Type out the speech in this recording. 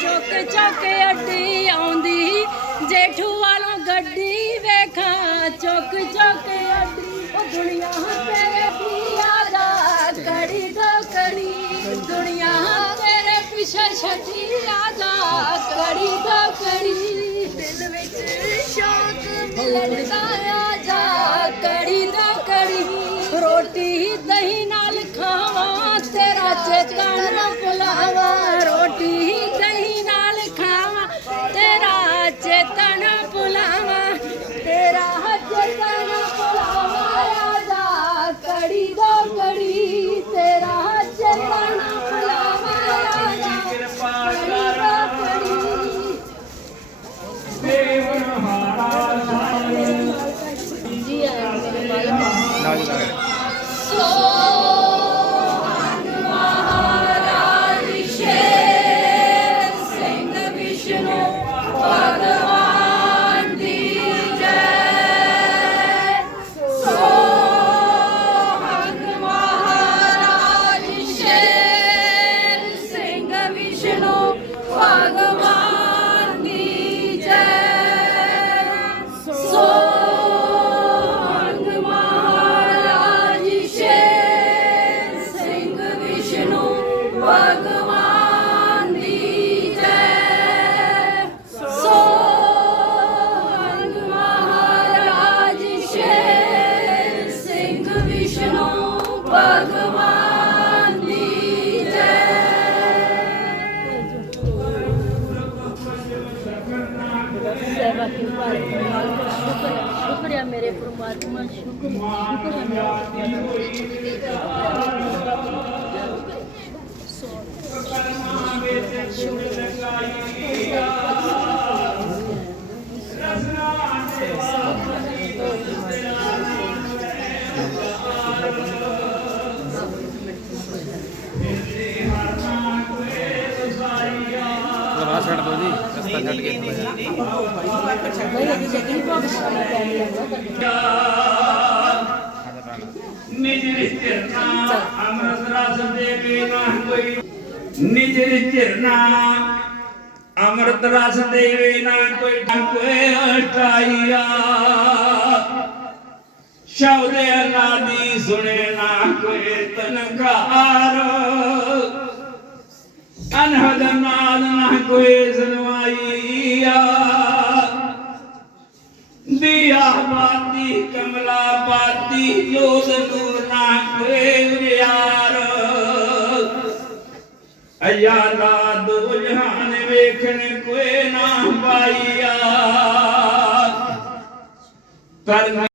ਚੁੱਕ ਚੱਕ ਅੱਡੀ ਆਉਂਦੀ, ਜੇਠੂ ਵਾਲਾ ਗੱਡੀ ਵੇਖਾਂ। ਚੁੱਕ ਚੱਕ ਅੱਡੀ, ਉਹ ਦੁਨੀਆ ਤੇਰੇ ਪੀਆ ਦਾ ਕੜੀ ਦੋ ਕੜੀ ਦੁਨੀਆ ਤੇਰੇ ਪਿੱਛੇ ਛੱਡੀ ਆ ਜਾ ਕੜੀ ਦੋ ਕੜੀ ਦਿਲ ਵਿੱਚ ਸ਼ੌਕ ਮਿਲਦਾ ਆ नहीं ना ਸ਼ੁਕਰ ਹੈ ਮੇਰੇ ਪ੍ਰਮਾਤਮਾ ਸ਼ੁਕਰ ਸ਼ੁਕਰ ਹੈ ਮੇਰਾ ਰਾਹ ਛੱਡ ਦੋ ਜੀ। ਰਸਤਾ ਛੱਡ ਕੇ ਨਿਜ ਰਿਚਰਨਾ ਅੰਮ੍ਰਿਤ ਰਸ ਦੇਵੇ ਨਾ ਕੋਈ ਨਿਜ ਰਿਚਰਨਾ ਅੰਮ੍ਰਿਤ ਰਸ ਦੇਵੇ ਨਾ ਕੋਈ ਕੋਈ ਅਟਾਈਆ ਸ਼ਬਦ ਨਾਦੀ ਸੁਣੇ ਨਾ ਕੋਈ ਤਨਕਾਰ। ਅਨਹਦ ਨਾਦ ਨਾ ਕੋਈ ਸੁਨਵਾਈਆ ਦਿਆ ਬਾਤੀ, ਕਮਲਾ ਬਾਤੀ, ਜੋਤ ਨੂਰ ਨਾ ਕੋਈ ਵਿਆਰ। ਅਯਾਲਾ ਦੋ ਜਹਾਨ ਵੇਖਣ ਕੋਈ ਨਾ ਪਾਈਆ। ਪਰ